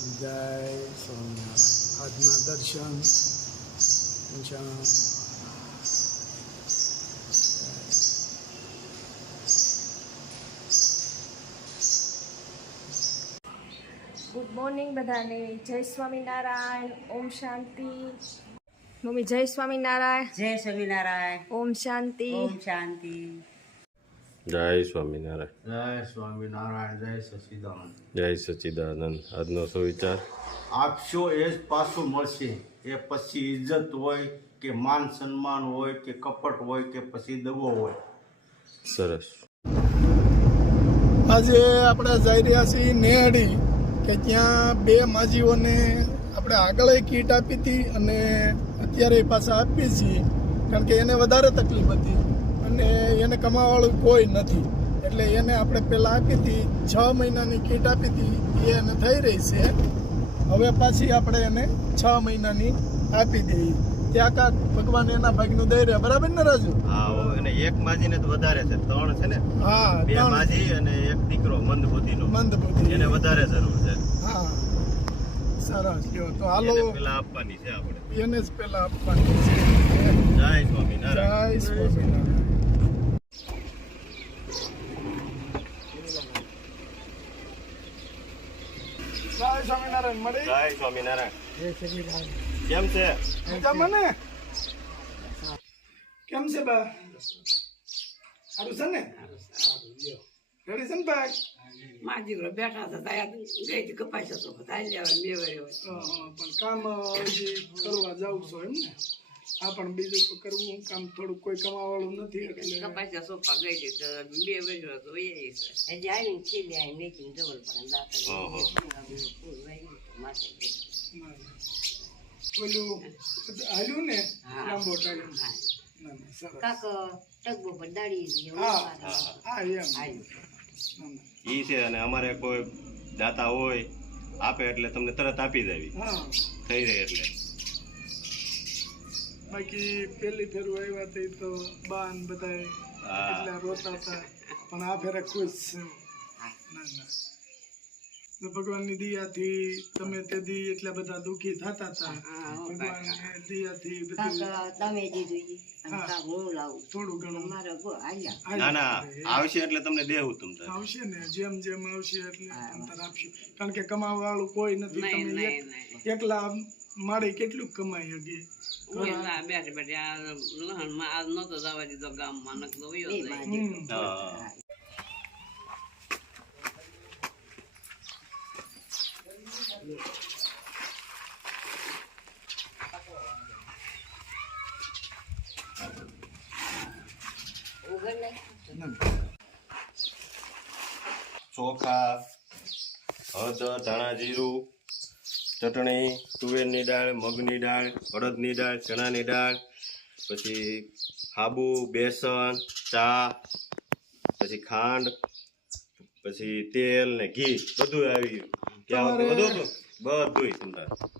જય સ્વામિનારાયણ. આજના દર્શન ગુડ મોર્નિંગ બધાને. જય સ્વામિનારાયણ. ઓમ શાંતિ. મમ્મી જય સ્વામિનારાયણ. જય સ્વામિનારાયણ. ઓમ શાંતિ. ઓમ શાંતિ. જય સ્વામિનારાયણ. જય સ્વામિનારાયણ. જય સચિદાનંદ. જય સચિદાનંદ. આજનો સુવિચાર આપશો એ જ પાછું મળશે. એ પછી ઇજ્જત હોય કે માન સન્માન હોય કે કપટ હોય કે પછી દગો હોય. સરસ. આજે આપણે જઈ રહ્યા છીએ નેહડી, કે ત્યાં બે માજીઓને આપણે આગળ કીટ આપી હતી અને અત્યારે પાછા આપીએ છીએ, કારણ કે એને વધારે તકલીફ હતી અને એને કમાવાવાળું કોઈ નથી, એટલે એને આપણે પહેલાં આપી હતી. 6 મહિનાની કીટ આપી હતી, એ એને થઈ રહી છે. હવે પાછી આપણે એને 6 મહિનાની આપી દઈએ. ત્યાં કાંક ભગવાન એના ભાગનું દઈ રહ્યા. બરાબર ને રાજુ? હા, અને એક માજીને તો વધારે છે, 3 છે ને. હા, 2 માજી અને એક દીકરો મંદબુદ્ધિનો. મંદબુદ્ધિ એને વધારે જરૂર છે. હા, સરસ. લ્યો તો હાલો, એને પેલા આપવાની છે આપણે. એને જ પેલા આપવાની છે. જય સ્વામિનારાયણ. જય સ્વામિનારાયણ. જય સ્વામિનારાયણ. મળી? જય સ્વામિનારાયણ. જય સ્વામિનારાયણ. કેમ છે? મજામાં ને? કેમ છે બા? સારું છે ને? રેડી છે ને ભાઈ? માજી બેઠા હતા ગઈ કપાઈ જતો બધા લેવા બે પણ કામ હજી કરવા જાઉં છો એમ ને? હા, પણ બીજું તો કરવું કામ થોડું કોઈ કમાવાળું નથી એટલે કપાઈ જતો સોફા ગઈ બે વેજો હતો એ છે હજી આવીને છેલ્લે આવીને વેચીને જવલ પડે ઓલું હાલ્યું ને લાંબો ટાઈમ. કાક ટગબો પર દાડી હા હા એમ. ઈ છે, અને અમારે કોઈ દાતા હોય આપે એટલે તમને તરત આપી દેવી હા, થઈ રહે એટલે. બાકી પેલી ફેરું આવ્યા હતી તો બાન બધા એટલા રોતા હતા, પણ આ ફેરે ખુશ છે. ના ના, ભગવાનની દયાથી તમે તે દી એટલા બધા દુઃખી થતા હતા. ભગવાનની દયાથી બધું તમે દીધું હું લાવું થોડું ઘણું મારે ના ના, આવશે એટલે તમને દેવું તમ તારે. આવશે ને, જેમ જેમ આવશે એટલે અંતર આપશું, કારણ કે કમાવા વાળું કોઈ નથી. તમે એકલા મારે કેટલું કમાઈ શકે? બેઠે બેઠે આ લહણમાં આજ નતો જવા દીધો ગામમાં નકલો વયો હા. ચોખા, હળદર, ધાણા જીરું, ચટણી, તુવેરની દાળ, મગની દાળ, અડદની દાળ, ચણાની દાળ, પછી સાબુ, બેસન, ચા, પછી ખાંડ, પછી તેલ ને ઘી બધું આવી ગયું. બધું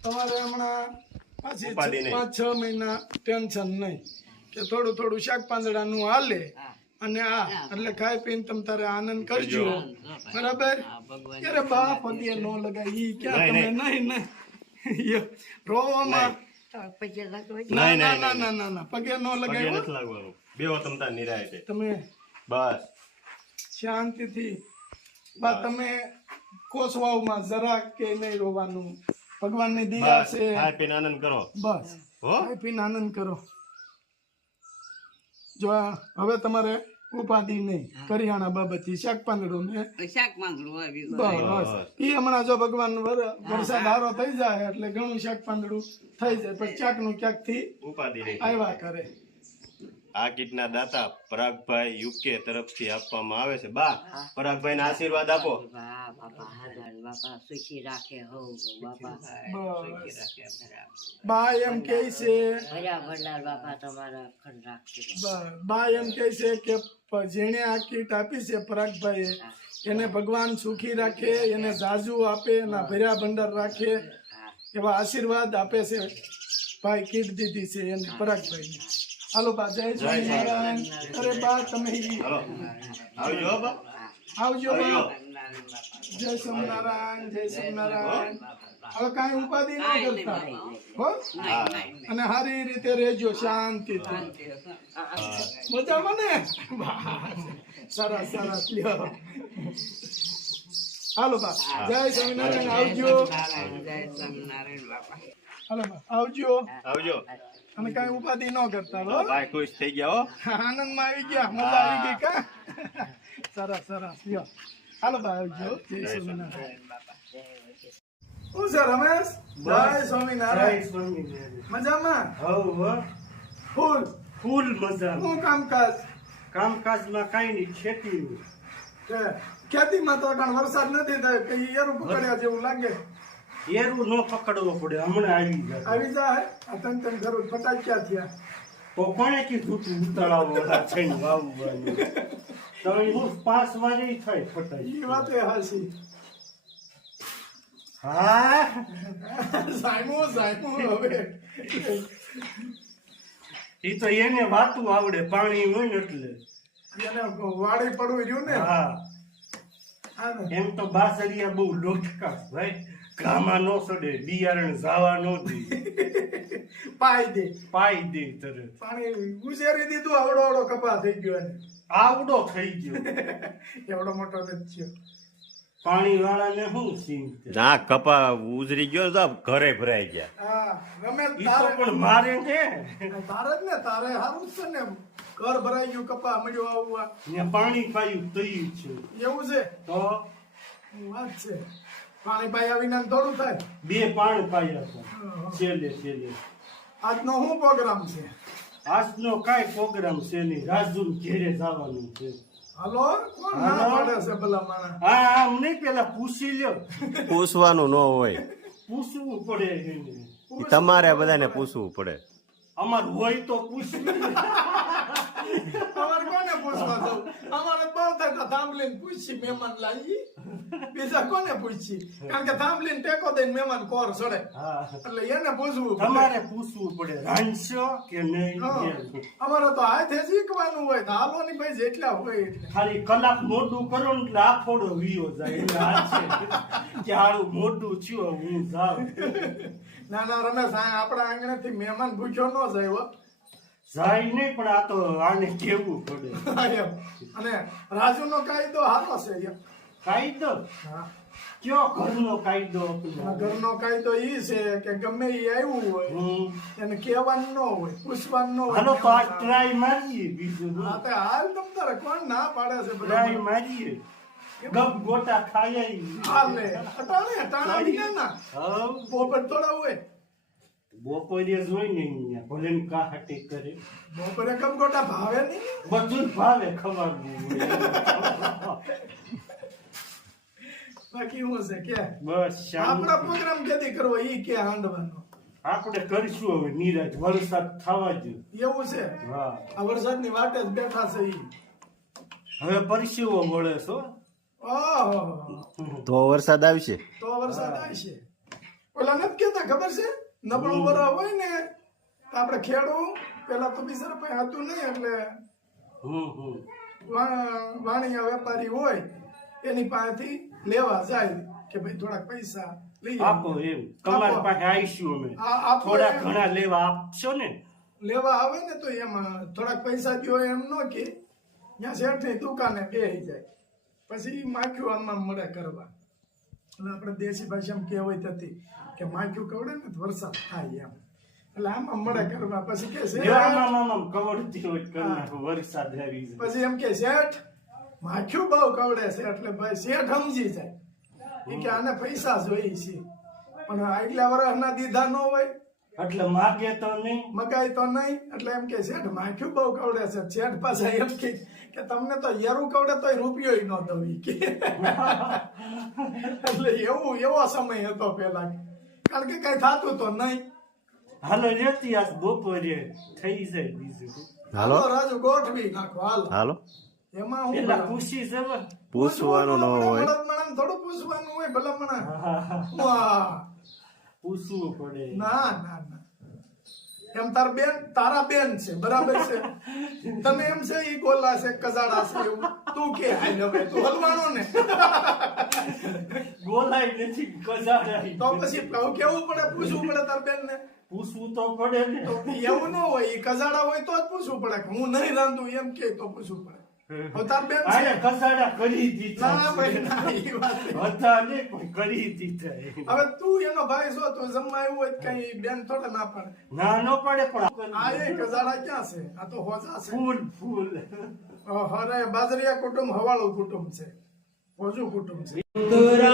તમારે હમણાં પાછી ઉપાધિ નહીં. 5-6 મહિના ટેન્શન નહીં, કે થોડું થોડું શાક પાંદડાનું હાલે અને આ એટલે ખાઈ પીને તમે તારે આનંદ કરજો. બરાબર? અરે બા પગે નો લગાય ઈ ક્યાં તમે નહીં નહીં રોવામાં ના ના ના ના ના ના પગે નો લગાય. નથી લાગવાનું. બેવો તમ તાર નિરાયતે. તમે બસ શાંતિથી બા તમે કોસવાવમાં જરા કે નહીં રોવાનું. ભગવાનની દયા બસ છે. ખાઈ પીને આનંદ કરો. બસ હો? ખાઈ પીને આનંદ કરો. જો હવે તમારે ઉપાધિ નહીં કરિયાણા બાબતથી શાક પાંદડું ને શાક માંગડું આવ્યું બસ એ હમણાં જો ભગવાન વરસાદ હારો થઈ જાય એટલે ઘણું શાક પાંદડું થઈ જાય, પછી ક્યાંક નું ક્યાંક થી ઉપાધિ નહીં. આવ્યા કરે. આ કીટના દાતા પરાગભાઈ યુકે તરફથી આપવામાં આવે છે. બા પરાગભાઈ ના આશીર્વાદ આપો. બાપા સુખી રાખે હો બાપા બસ બા એમ કે છે ભર્યા ભરનાર બાપા તમારા ખંડ રાખશે. બા એમ કે છે કે જેને આ કીટ આપી છે પરાગભાઈએ, એને ભગવાન સુખી રાખે, એને જાજુ આપે, એના ભર્યા ભંડાર રાખે, એવા આશીર્વાદ આપે છે. ભાઈ કીટ દીધી છે એને પરાગભાઈ. હાલો બા, જય સ્વામિનારાયણ. અરે બા તમે આવજો બા. આવજો બા. જય સ્વામિનારાયણ. જય સ્વામિનારાયણ. હવે કાંઈ ઉપાધિ ન કાંઈ નહીં, કરતા નહીં, નહીં. હો નહીં, નહીં. અને સારી રીતે રહેજો શાંતિથી શાંતિ હશે. મજામાં ને સરસ સરસ લ્યો હાલો બા જય સ્વામિનારાયણ આવજો નારાયણ, જય સ્વામિનારાયણ બાપા. હાલો બા આવજો આવજો અને કાંઈ ઉપાધિ ન કરતા હો ભાઈ ખુશ થઈ ગયા હો આનંદમાં આવી ગયા મજા આવી ગઈ કા સરસ સરસ લ્યો હાલો બા આવજો જય સ્વામિનારાયણ હું છે રમેશ જય સ્વામિનારાયણ મજામાં ફૂલ ફૂલ મજા હું કામકાજ કામકાજમાં કઈ નહીં ખેતી કે ખેતીમાં તો કાંઈ વરસાદ નથી થાય કે એરું પકડ્યા જેવું લાગે એરું ન પકડવો પડે હમણાં આવી જાય આવી જાય આ તન ઘરું ફટાક્યા થયા તો કોને કીધું તું ઉતાળાવો છે ને વાવવાનું તો હું 5 વાગે થાય ફટાઈ એ વાત એ હાસી હા સાયમો હવે એ તો એને વાતું આવડે પાણી હોય ને એટલે એને વાડી પડવું રહ્યું ને હા હા ને. એમ તો બાસરિયા બહુ લોટકા ભાઈ ગામાં નો સડે બિયારણ જાવા નો દે પાઈ દે પાઈ દે તરત પાણી ગુજેરી દીધું આવડો આવડો કપા થઈ ગયો એને આવડો થઈ ગયો એવડો મોટો નથી થયો પાણી વાળાને શું સીન ના કપા ઉજરી ગયો ને તો ઘરે ભરાઈ ગયા હા રમેશ ઈ તો તારે પણ મારે ને તારે જ ને તારે સારું જ છે ને ઘર ભરાઈ ગયું કપા મળ્યો આવવા ને પાણી પાયું તઈ છે એવું છે તો વાત છે પાણી પાયા વિના થોડું થાય 2 પાણી પાયા હતા છેલ્લે આજનો શું પ્રોગ્રામ છે આજનો કાંઈ પ્રોગ્રામ છે નહીં રાજુ ઘેરે જવાનું છે હાલો કોણ ના હાલો. પાડે છે ભલા માણસ હા આમ નહીં પેલા પૂછી લ્યો પૂછવાનું ન હોય પૂછવું પડે એને ઈ તમારે બધાને પૂછવું પડે અમાર હોય તો પૂછવું અમારે કોને પૂછવા જવું અમારે બહુ થાય તો થાંભલીને પૂછી મહેમાન લાવી બીજા કોને પૂછી કારણ કે થાંભલીને ટેકો દઈને મહેમાન કોર ચડે હા એટલે એને પૂછવું પડે. તમારે પૂછવું પડે રાંધશો કે નહીં હા. એમ. અમારે તો હાથે શીખવાનું હોય તો હાલવાની ભાઈ જેટલા હોય એટલે ખાલી કલાક મોઢું કરો ને એટલે આફોડો વીયો જાય એટલે આ છે કે હારું મોઢું થયું હું જાઉં ના ના રમેશ આ આપણા આંગણેથી મહેમાન ભૂખ્યો ન જાય હો જાય નહીં પણ આ તો આને કેવું પડે એમ. અને રાજુનો કાયદો સારો છે એમ. કાયદો હા. કયો ઘરનો કાયદો આ આપણો? ઘરનો કાયદો ઈ છે કે ગમે ઈ આવ્યું હોય હમ. એને કહેવાનું ન હોય પૂછવાનું ન હોય હાલો તો આ ટ્રાય મારીએ બીજું હા તે હાલ તમ તારે કોણ ના પાડે છે બધા? ટ્રાય મારીએ ગપ ગોટા ખાઈ હાલે અટાણા વિના ના હવ પોપટ થોડા હોય બપોરે જ હોય ને અહીંયા ભલે ને કાહાટી કરે બપોરે કપગોટા ભાવે નહીં બધું જ ભાવે ખવાનું હોય બાકી શું છે કે બસ આપણા શાંતિ પ્રોગ્રામ કેદી કરવો ઈ કે હાંડવાનો આપણે કરશું હવે નીરજ વરસાદ થવા દો એવું છે હા આ વરસાદની વાટે જ બેઠા છે ઈ હવે પરસેવો મળે છો ઓહો તો વરસાદ આવશે તો વરસાદ આવશે ઓલા નથી કેતા ખબર છે નબળું બરા હોય ને તો આપણે ખેડવું પેલા તો બીજા રૂપિયા હતું નહીં એટલે હમ વાણિયા વેપારી હોય એની પાસેથી લેવા જાય કે ભાઈ થોડાક પૈસા લઈ આપો એમ તમારી પાસે આવીશું અમે આપો થોડા એમ. ઘણા લેવા આપશો ને લેવા આવે ને તો એમાં થોડાક પૈસા દ્યો એમ ન કે ત્યાં શેઠની દુકાને બેસી જાય પછી માખ્યું આમાં મળે કરવા એટલે આપણે દેશી ભાષામાં કહેવત હતી કે માખ્યું કવડે ને તો વરસાદ થાય એમ એટલે આમાં મળે કરવા પછી કે શેઠ આમ કવડતી હોય કરી નાખો વરસાદ આવી જાય પછી એમ કે શેઠ માખ્યું બહુ કવડે છે એટલે ભાઈ શેઠ સમજી જાય એ કે આને પૈસા જોઈએ છે પણ આગલા વર્ષના દીધા ન હોય એટલે માગે તો નહીં મગાઈ તો નહીં એટલે એમ કે શેઠ માખ્યું બહુ કવડે છે શેઠ પાછા એમ કે તમને તો યરું કવડે તોય રૂપિયો ન દઉં ઈ કે એટલે એવો સમય હતો પેલા કારણ કે કઈ થતું તો નહીં હાલો લેતી આજ બપોરે થઈ જાય બીજું હાલો રાજુ ગોઠવી નાખો હાલ હાલો એમાં હું પેલા પૂછી જવા પૂછવાનું ન હોય મળે થોડું પૂછવાનું હોય ભલા વાહ પૂછવું પડે ના ના ના એમ તાર બેન તારા બેન છે બરાબર છે તને એમ છે ઈ ગોલા છે કજાડા છે એવું તું કે હાલ હવે તું હલવાનો ને ગોલાય નથી કજાડાય તો પછી કેવું પડે પૂછવું પડે તાર બેન ને પૂછવું તો પડે ને. તો એવું ન હોય ઈ કજાડા હોય તો જ પૂછવું પડે કે હું નહીં રાંધું એમ કે તો પૂછવું પડે હવે તાર બેન છે આને કજાડા કરી દીધા ના ભાઈ ના ઈ વાત નહીં. હતા ને પણ કરી દીધા હવે તું એનો ભાઈ છો તું જમવા આવ્યું હોય તો કઈ બેન થોડા ના પડે ના ન પડે પણ આ એ કજાડા ક્યાં છે આ તો હોજા છે ફૂલ અરે બાજરિયા કુટુંબ હવાળું કુટુંબ છે હોજુ કુટુંબ છે ઘર